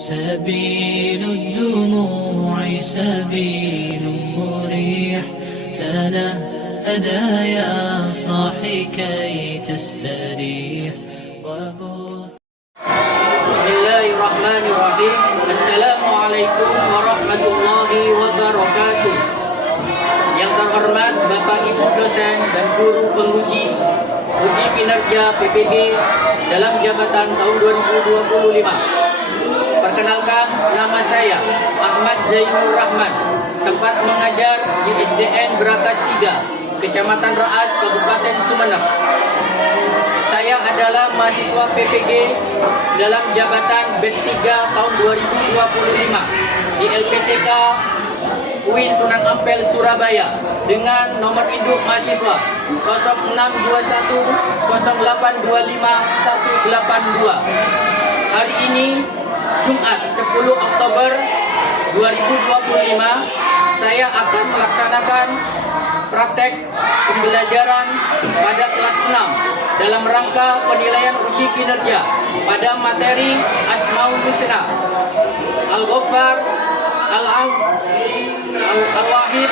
سبيل الدموع سبيل مريح تنهدى يا صاحي كي تستريح Bismillahirrahmanirrahim. Assalamualaikum warahmatullahi wabarakatuh. Yang terhormat Bapak Ibu dosen dan guru penguji uji kinerja PPG dalam jabatan tahun 2025. Perkenalkan, nama saya Ahmad Zainur Rahman, tempat mengajar di SDN Brakas 3, Kecamatan Raas, Kabupaten Sumeneb. Saya adalah mahasiswa PPG dalam jabatan batch 3 tahun 2025 di LPTK UIN Sunan Ampel, Surabaya dengan nomor induk mahasiswa 0621 0825 182. Hari ini Jumat 10 Oktober 2025 saya akan melaksanakan praktek pembelajaran pada kelas 6 dalam rangka penilaian uji kinerja pada materi Asmaul Husna, Al-Ghaffar, Al-Wahid,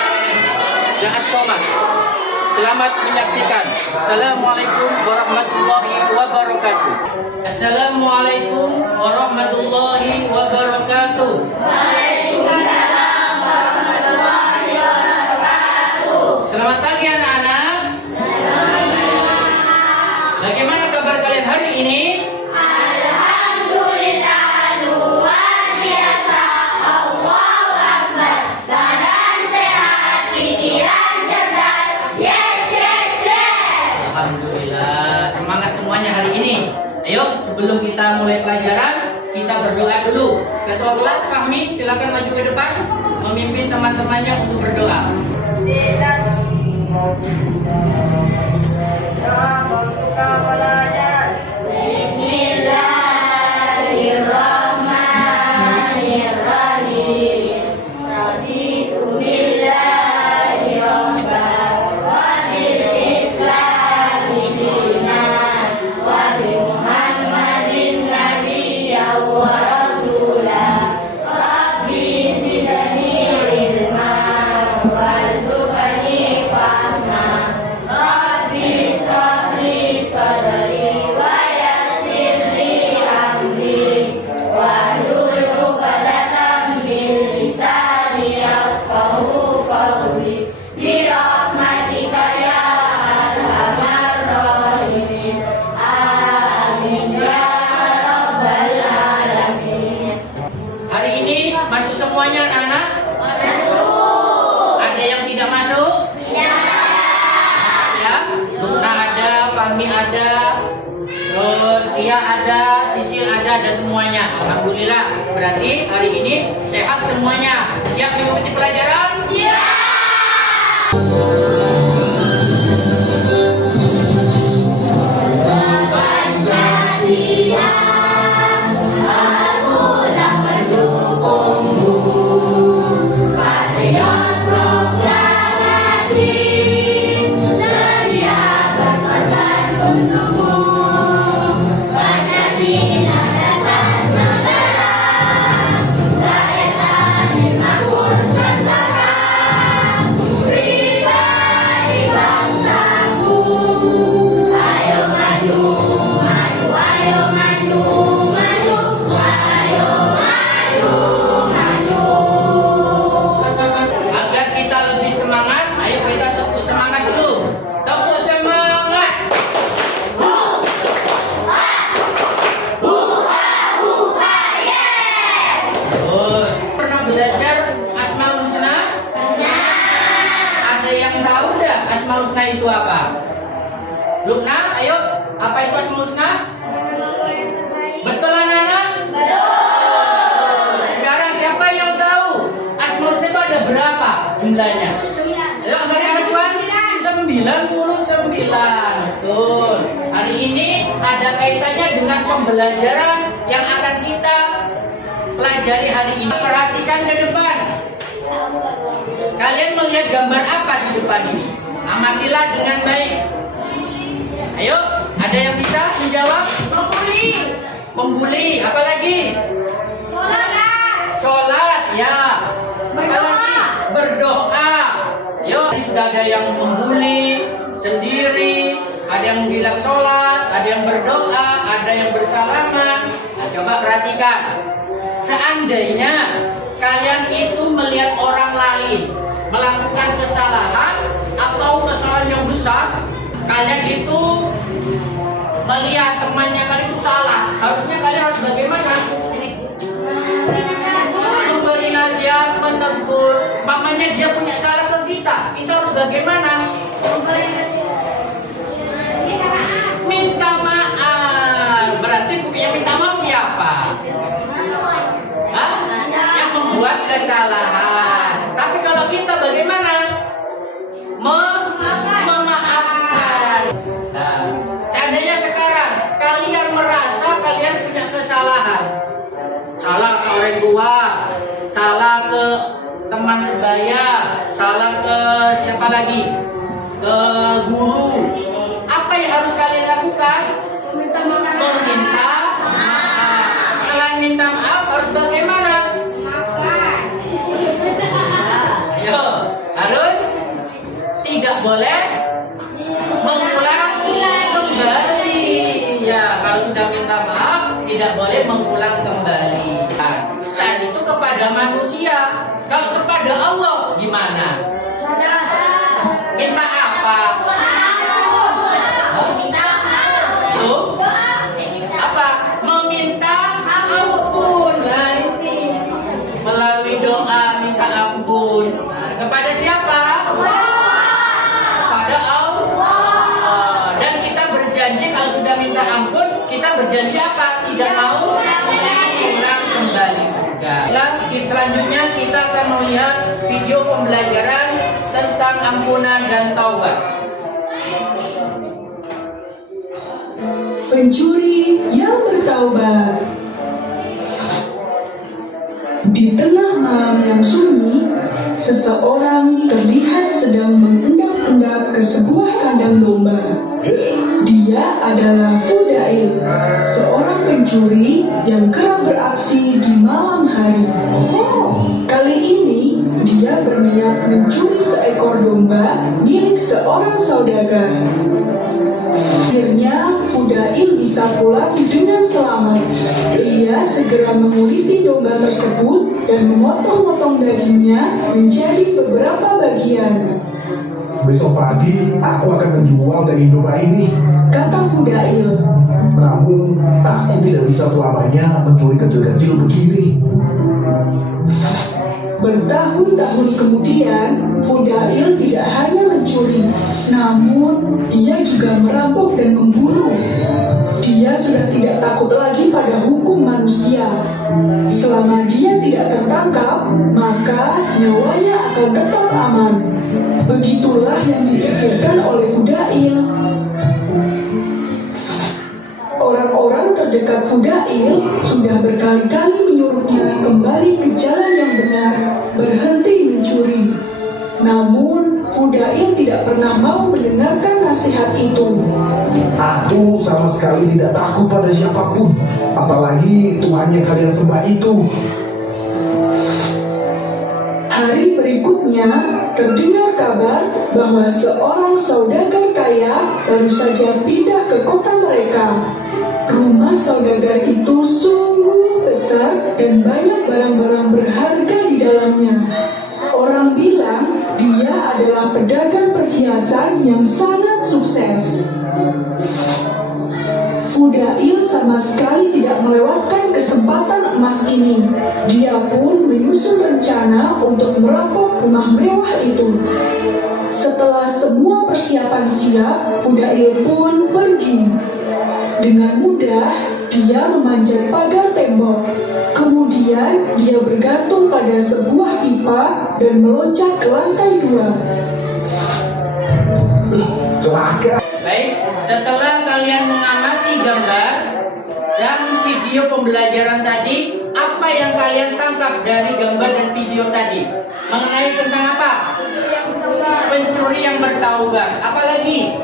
dan As-Somad. Selamat menyaksikan. Assalamualaikum warahmatullahi wabarakatuh. Assalamualaikum warahmatullahi wabarakatuh. Waalaikumsalam warahmatullahi wabarakatuh. Selamat pagi anak-anak. Bagaimana kabar kalian hari ini? Alhamdulillah, luar biasa. Allahu Akbar. Badan sehat, pikiran cerdas. Yes, yes, yes. Alhamdulillah, semangat semuanya hari ini. Ayo, sebelum kita mulai pelajaran, kita berdoa dulu. Ketua kelas Fahmi, silakan maju ke depan, memimpin teman-temannya untuk berdoa. Bismillahirrahmanirrahim. Raditu billahi rabban wa bil islami dinan wa bi Muhammadin nabiyyan wa rasulah. Rabbi zidni ilman warzuqni fahman. Rabbi ishrah li sadri wa yassir li amri wahlul 'uqdatam min lisani yafqahu qawli bi rahmatika ya arhamar rahimin. Amin ya rabbal alamin. Hari ini masuk semuanya anak-anak? Masuk. Ada yang tidak masuk? Tidak. Ya, Luna ada, Fahmi ada, terus Tia ada, Sisil ada semuanya. Alhamdulillah. Berarti hari ini sehat semuanya. Siap mengikuti pelajaran? Pancasila, akulah pendukungmu. Patriot proklamasi, sedia berkorban untukmu. Pancasila dasar negara, rakyat adil makmur sejahtera. Pribadi bangsaku, ayo maju, maju, ayo maju, maju, ayo maju, maju. Agar kita lebih semangat, ayo kita tepuk semangat dulu. Tepuk semangat. Terus, pernah belajar Asmaul Husna? Ada yang tahu enggak Asmaul Husna itu apa? Lukna, ayo, apa itu Asmaul Husna? Betul anak-anak? Sekarang siapa yang tahu Asmaul Husna itu ada berapa jumlahnya? Ayo angkat tangan Tuan. 99. Betul. Hari ini ada kaitannya dengan pembelajaran yang akan kita pelajari hari ini. Perhatikan ke depan. Kalian melihat gambar apa di depan ini? Amatilah dengan baik. Ayo, ada yang bisa menjawab? Pembuli. Apa lagi? Bola. sudah ada yang membuli sendiri, ada yang bilang sholat, ada yang berdoa, ada yang bersalaman. Nah, coba perhatikan. Seandainya kalian itu melihat orang lain melakukan kesalahan atau kesalahan yang besar, kalian itu melihat temannya kalian itu salah, harusnya kalian harus bagaimana? Memberi nasihat, menegur. Mamanya dia punya salah ke kita harus bagaimana? Minta maaf. Berarti buktinya minta maaf siapa? Hah? Yang membuat kesalahan. Tapi kalau kita bagaimana? Memaafkan. Nah, seandainya sekarang kalian merasa kalian punya kesalahan, salah ke orang tua, salah ke teman sebaya, salah ke siapa lagi? Ke guru. Apa yang harus kalian lakukan? Meminta maaf. Selain minta maaf harus bagaimana? Ayo, harus tidak boleh mengulang kembali. Ya, kalau sudah minta maaf tidak boleh mengulang kembali. Saat itu kepada manusia. Kalau kepada Allah gimana? Minta apa? Itu apa? Meminta ampun. Nah, ini melalui doa minta ampun. Nah, kepada siapa? Kepada Allah. Dan kita berjanji kalau sudah minta ampun, kita berjanji apa? Tidak mau ulang kembali juga. Selanjutnya kita akan melihat video pembelajaran tentang ampunan dan taubat. Pencuri yang bertaubat. Di tengah malam yang sunyi, seseorang terlihat sedang mengendap-endap ke sebuah kandang domba. Dia adalah Fudail, seorang pencuri yang kerap beraksi di malam hari. Kali ini dia berniat mencuri seekor domba milik seorang saudagar. Akhirnya Fudail bisa pulang dengan selamat. Ia segera menguliti domba tersebut dan memotong-motong dagingnya menjadi beberapa bagian. Besok pagi aku akan menjual daging domba ini, kata Fudail. Namun aku tidak bisa selamanya mencuri kecil-kecil begini. Bertahun-tahun kemudian, Fudail tidak hanya mencuri, namun dia juga merampok dan memburu. Dia sudah tidak takut lagi pada hukum manusia. Selama dia tidak tertangkap, maka nyawanya akan tetap aman. Begitulah yang dipikirkan oleh Fudail. Orang-orang terdekat Fudail sudah berkali-kali menyuruhnya kembali ke jalan yang benar, berhenti mencuri. Namun Fudail tidak pernah mau mendengarkan nasihat itu. Aku sama sekali tidak takut pada siapapun, apalagi Tuhan yang kalian sembah itu. Hari berikutnya terdengar kabar bahwa seorang saudagar kaya baru saja pindah ke kota mereka. Rumah saudagar itu sungguh besar dan banyak barang-barang berharga di dalamnya. Orang bilang dia adalah pedagang perhiasan yang sangat sukses. Fudail sama sekali tidak melewatkan kesempatan emas ini. Dia pun menyusun rencana untuk merampok rumah mewah itu. Setelah semua persiapan siap, Fudail pun pergi. Dengan mudah, dia memanjat pagar tembok. Kemudian, dia bergantung pada sebuah pipa dan meloncat ke lantai 2. Celaka. Baik, setelah kalian mengamati gambar dan video pembelajaran tadi, apa yang kalian tangkap dari gambar dan video tadi? Mengenai tentang apa? Pencuri yang bertaubat. Apa lagi?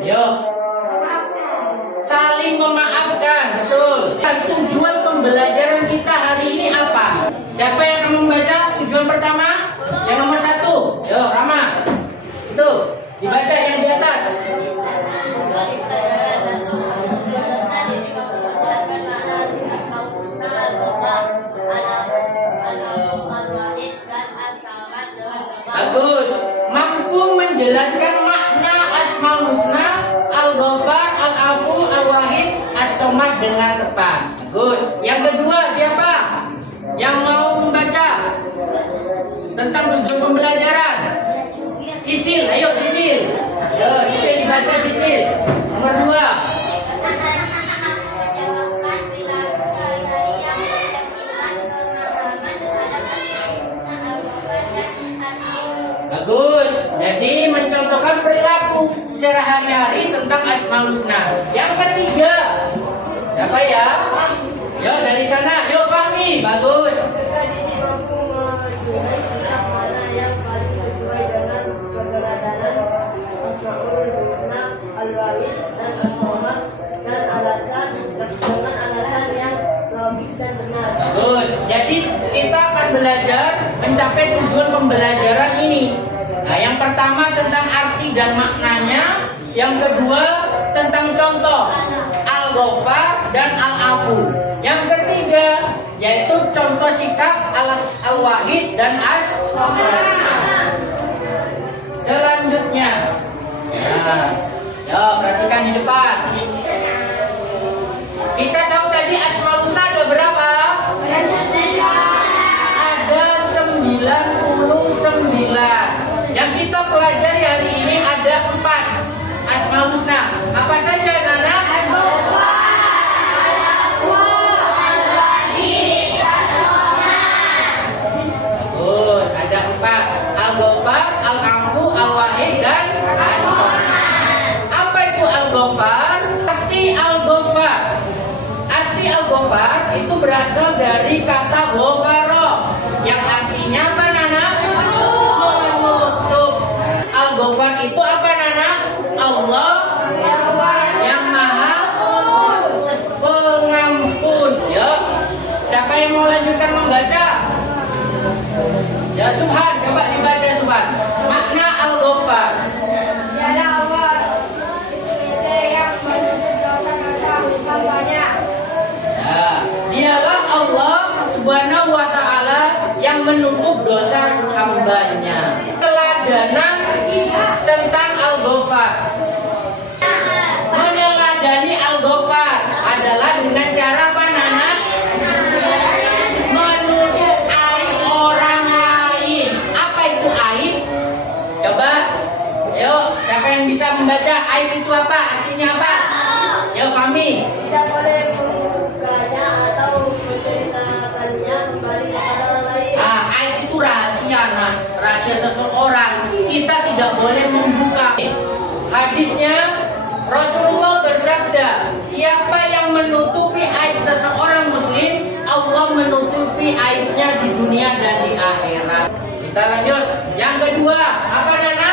Yo. Saling memaafkan, betul. Dan tujuan pembelajaran kita hari ini apa? Siapa yang akan membaca tujuan pertama? Yang nomor 1. menjelaskan makna Asmaul Husna, Al-Ghafar, Al-Afu, Al-Wahid, As-Somad dengan tepat. Bagus. Yang kedua siapa? Yang mau membaca tentang tujuan pembelajaran? Sisil, ayo Sisil. Ayo, Sisil dibaca Sisil. Nomor 2. Bagus. Jadi mencontohkan perilaku sehari-hari tentang Asmaul Husna. Yang ketiga, siapa ya? Yo dari sana, yo Fahmi. Bagus. Ini mampu menjadi sikap mana yang paling sesuai dengan keberadanan Asmaul Husna, Al-Wahid dan As-Somad dan alasan dengan alasan yang logis dan benar. Bagus. Jadi kita akan belajar mencapai tujuan pembelajaran ini. Nah, yang pertama tentang arti dan maknanya, yang kedua tentang contoh Al-Ghafar dan Al-Afu. Yang ketiga yaitu contoh sikap Al-Wahid dan As-Somad. Selanjutnya, nah, yo perhatikan di depan. Kita tahu tadi Asmaul Husna ada berapa? Ada 99. Yang kita pelajari hari ini ada 4 Asmaul Husna. Apa saja, Nana? Bagus, ada 4. Al-Ghafar, Al-Afu, Al-Wahid dan As-Somad. Apa itu Al-Ghafar? Arti Al-Ghafar itu berasal dari kata ghafara yang artinya apa, Nana? Menutup. Al-Ghafar itu apa, Nana? Allah yang Maha Pengampun. Yuk, siapa yang mau lanjutkan membaca? Ya, Subhan, coba dibaca Subhan. Makna Al-Ghafar. Tiada Allah yang menutup dosa-dosa hambanya. Ya, dialah Allah Subhanahu wa Ta'ala yang menutup dosa hambanya. Teladanan tentang Al-Ghafar. Meneladani Al-Ghafar adalah dengan cara apa, Nana? Menutup aib orang lain. Apa itu aib? Coba, yuk, siapa yang bisa membaca aib itu apa? Artinya apa? Yuk, kami. Tidak boleh membukanya atau menceritakannya kembali kepada orang lain. Aib itu rahasia, nah, rahasia seseorang. Kita tidak boleh membuka. Hadisnya Rasulullah bersabda, siapa yang menutupi aib seseorang muslim, Allah menutupi aibnya di dunia dan di akhirat. Kita lanjut. Yang kedua, apa, Nana?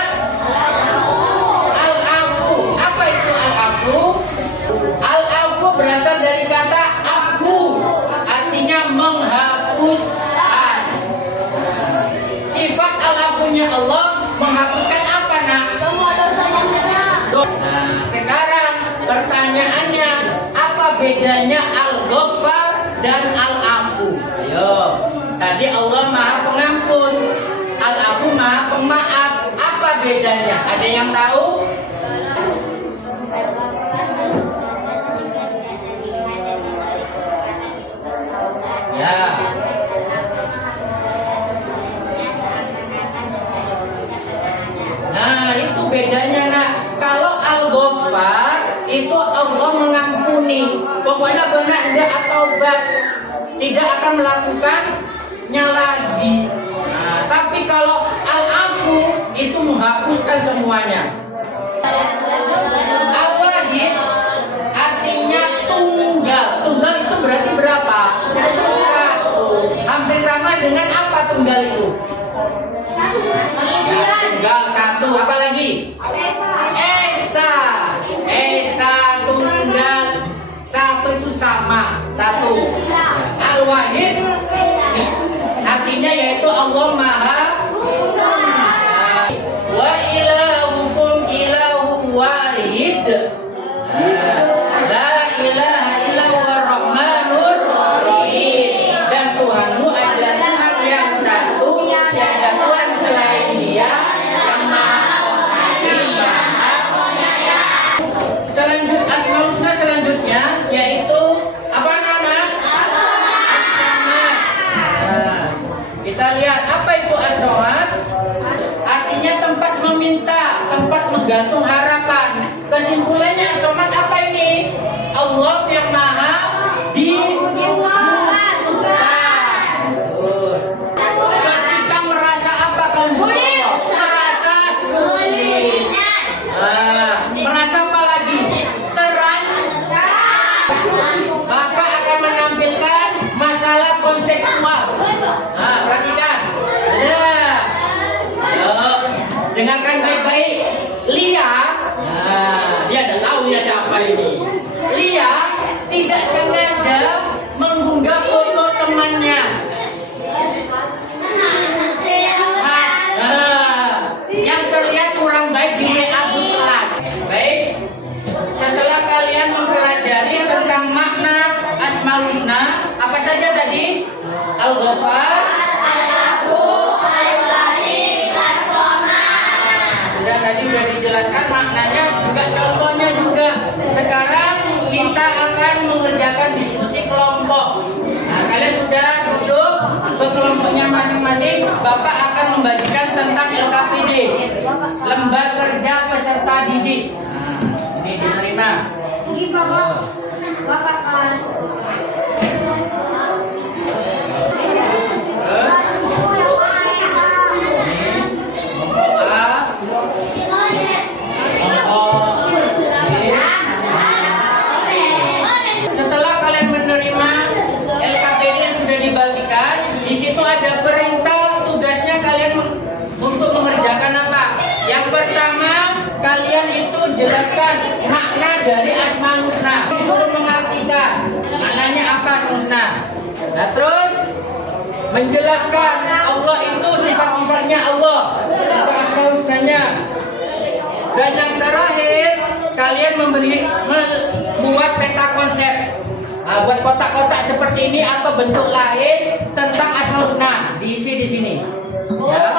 Al-Afu. Apa itu Al-Afu? Al-Afu berasal dari kata afu, artinya menghapuskan. Sifat Al-Afunya Allah menghapuskan apa, nak? Semua dosanya saja. Nah, sekarang pertanyaannya, apa bedanya Al-Ghafar dan Al-Afu? Ayo, tadi Allah Maha Pengampun, Al-Afu Maha Pemaaf. Apa bedanya? Ada yang tahu? Ya. Nah, itu bedanya, nak. Kalau Al-Ghafar itu Allah mengampuni, pokoknya benar dia taubat, tidak akan melakukannya lagi. Nah, tapi kalau Al-Afu itu menghapuskan semuanya. Al-Wahid artinya tunggal. Tunggal itu berarti berapa? 1. Hampir sama dengan apa tunggal itu? Ya, tunggal 1. Apa lagi? Esa. Esa tunggal 1 itu sama 1. Al-Wahid artinya yaitu Allah Maha wa ilahukum ilahu wahid. La ilaha illallah rahmanur rahim. Dan Tuhanmu adalah Tuhan yang satu, tiada Tuhan selain Dia yang Maha dengarkan baik-baik. Lia, dia udah tahu ya siapa ini. Lia tidak sengaja mengunggah foto temannya. Yang terlihat kurang baik di WA grup kelas. Baik, setelah kalian mempelajari tentang makna Asmaul Husna, apa saja tadi? Al-Ghafar, sudah tadi sudah dijelaskan maknanya, juga contohnya juga. Sekarang kita akan mengerjakan diskusi kelompok. Nah, kalian sudah duduk ke kelompoknya masing-masing. Bapak akan membagikan tentang LKPD, lembar kerja peserta didik. Nah, ini diterima. Bapak kelas. Setelah kalian menerima LKPD yang sudah dibagikan, di situ ada perintah tugasnya kalian untuk mengerjakan apa? Yang pertama, kalian itu jelaskan makna dari Asmaul Husna. Disuruh mengartikan maknanya apa Asmaul Husna. Nah, terus menjelaskan Allah itu sifat-sifatnya Allah, itu Asmaul Husnanya. Dan yang terakhir, kalian membuat peta konsep. Nah, buat kotak-kotak seperti ini atau bentuk lain tentang Asmaul Husna, diisi di sini. Ya.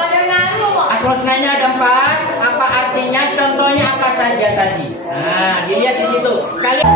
Asmaul Husnanya ada 4, apa artinya, contohnya apa saja tadi. Nah, dilihat di situ. Kalian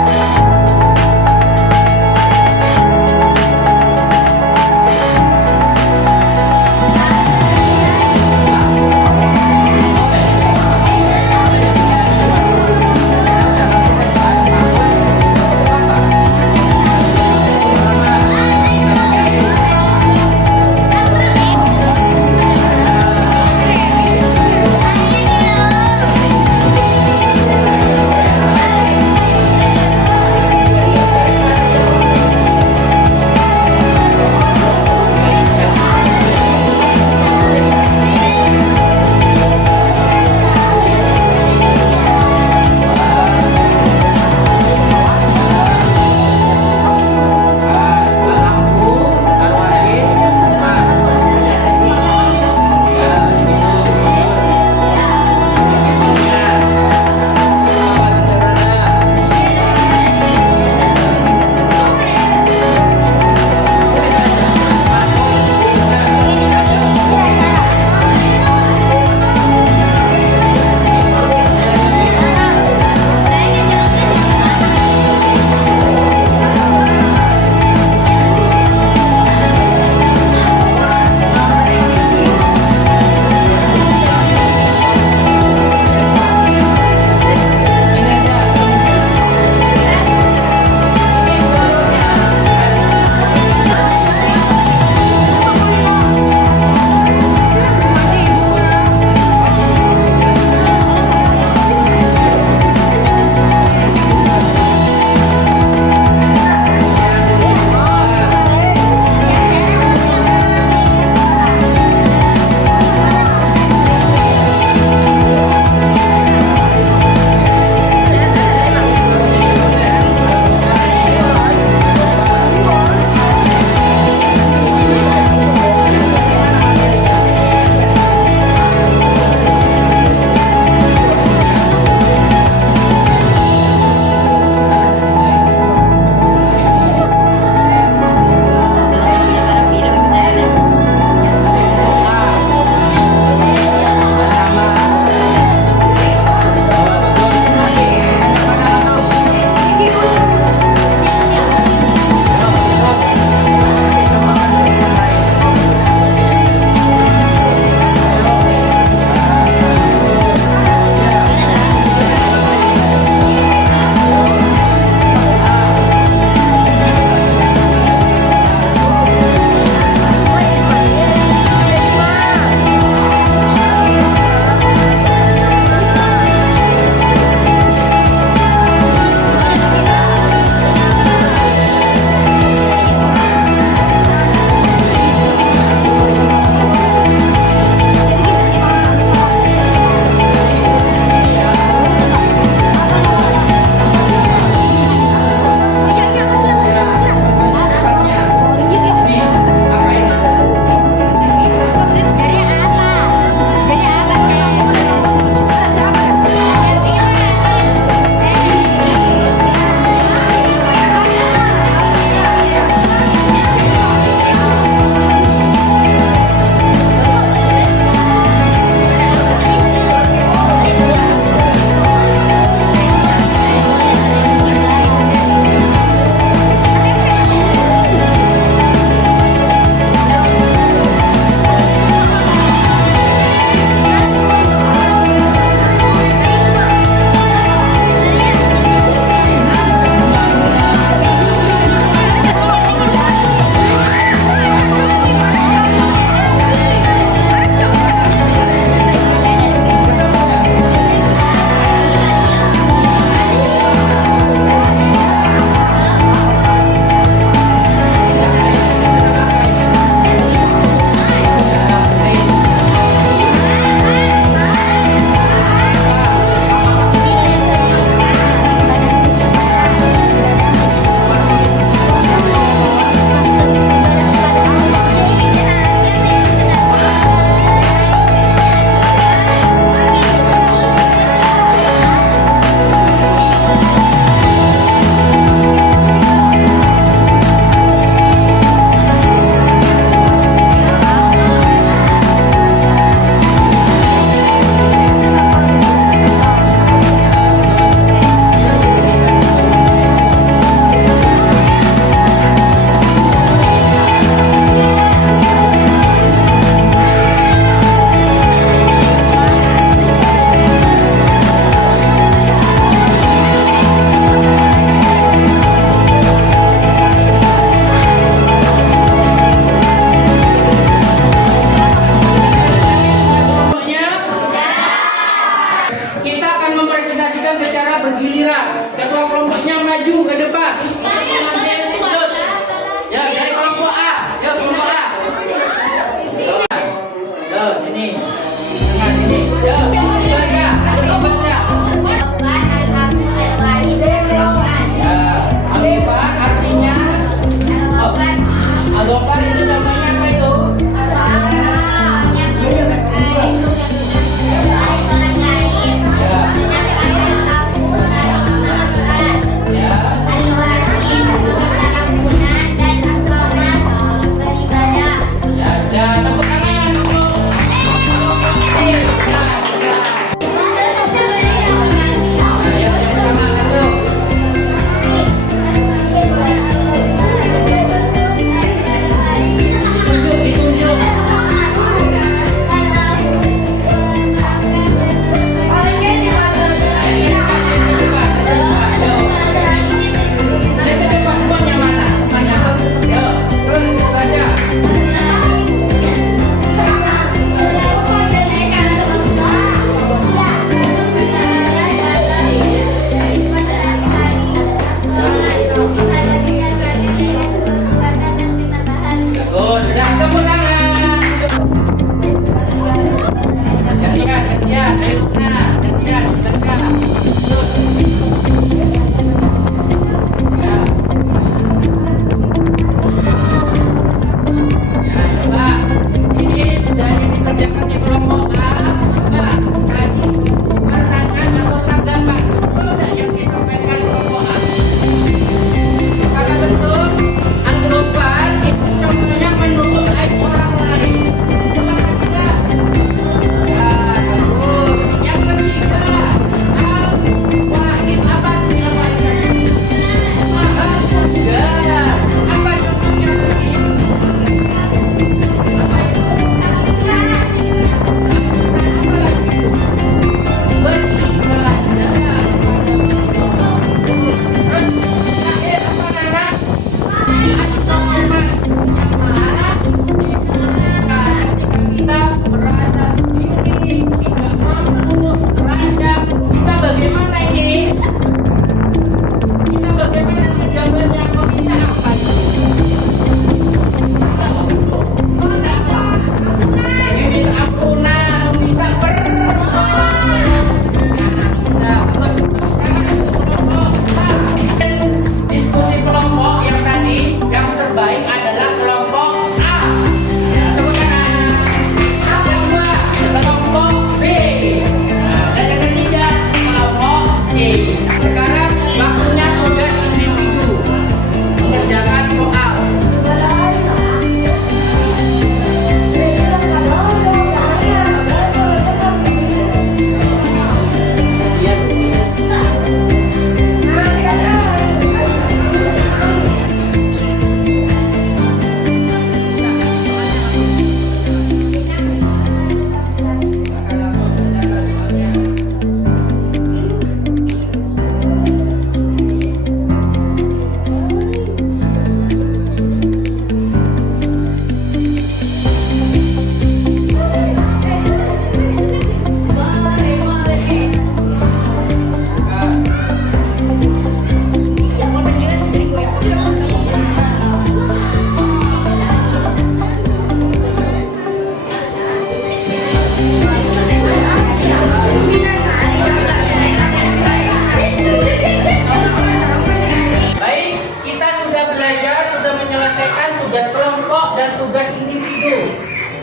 merupakan tugas kelompok dan tugas individu.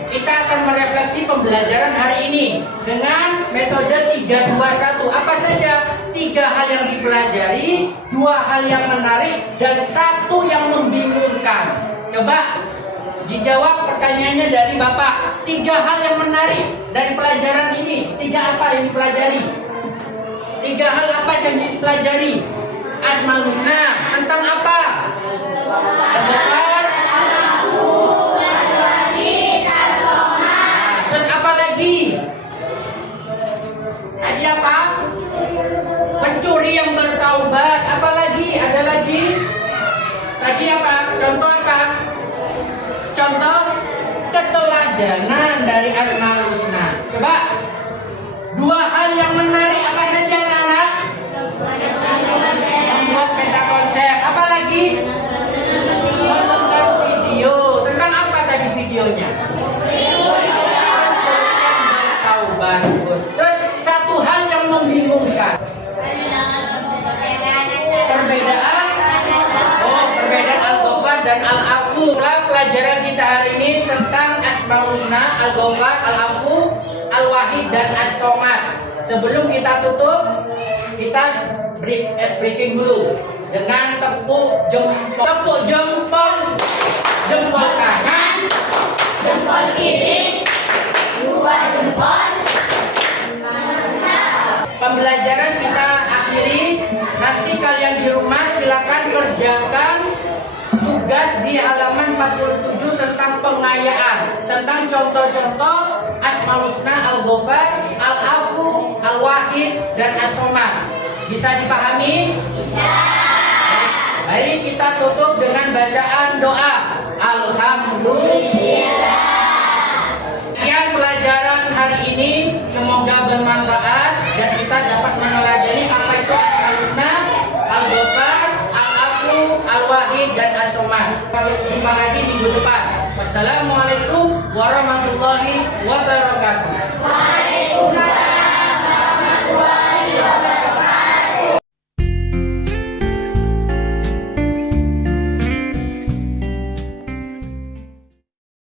Kita akan merefleksi pembelajaran hari ini dengan metode 3-2-1. Apa saja? 3 hal yang dipelajari, 2 hal yang menarik, dan 1 yang membingungkan. Coba dijawab pertanyaannya dari Bapak. 3 hal yang menarik dari pelajaran ini. 3 apa yang dipelajari? 3 hal apa yang dipelajari? Asmaul Husna. Tentang apa? Al-Ghafar. Terus apa lagi? Tadi apa? Pencuri yang bertaubat. Apa lagi? Ada lagi? Tadi apa? Contoh apa? Contoh keteladanan dari Asmaul Husna. Coba 2 hal yang menarik apa saja, anak-anak? Membuat peta konsep. Apa lagi? Menonton video. Tentang apa tadi videonya? Bagus. Terus 1 hal yang membingungkan. Perbedaan Al-Ghafar dan Al-Afu. Pelajaran kita hari ini tentang Asmaul Husna, Al-Ghafar, Al-Afu, Al-Wahid dan As-Somad. Sebelum kita tutup, kita breaking dulu dengan tepuk jempol. Tepuk jempol. Jempol kanan, Jempol kiri, 2 jempol. Pembelajaran kita akhiri. Nanti kalian di rumah silakan kerjakan tugas di halaman 47 tentang pengayaan, tentang contoh-contoh Asmaul Husna, Al-Ghafar, Al-Afu, Al-Wahid dan As-Somad. Bisa dipahami? Bisa. Mari kita tutup dengan bacaan doa. Alhamdulillah. Sekian pelajaran hari ini, semoga bermanfaat dan kita dapat meneladani apa itu Asmaul Husna, Al-Ghafar, Al-Afu, Al-Wahid dan As-Somad. Sampai jumpa lagi minggu depan. Wassalamualaikum warahmatullahi wabarakatuh.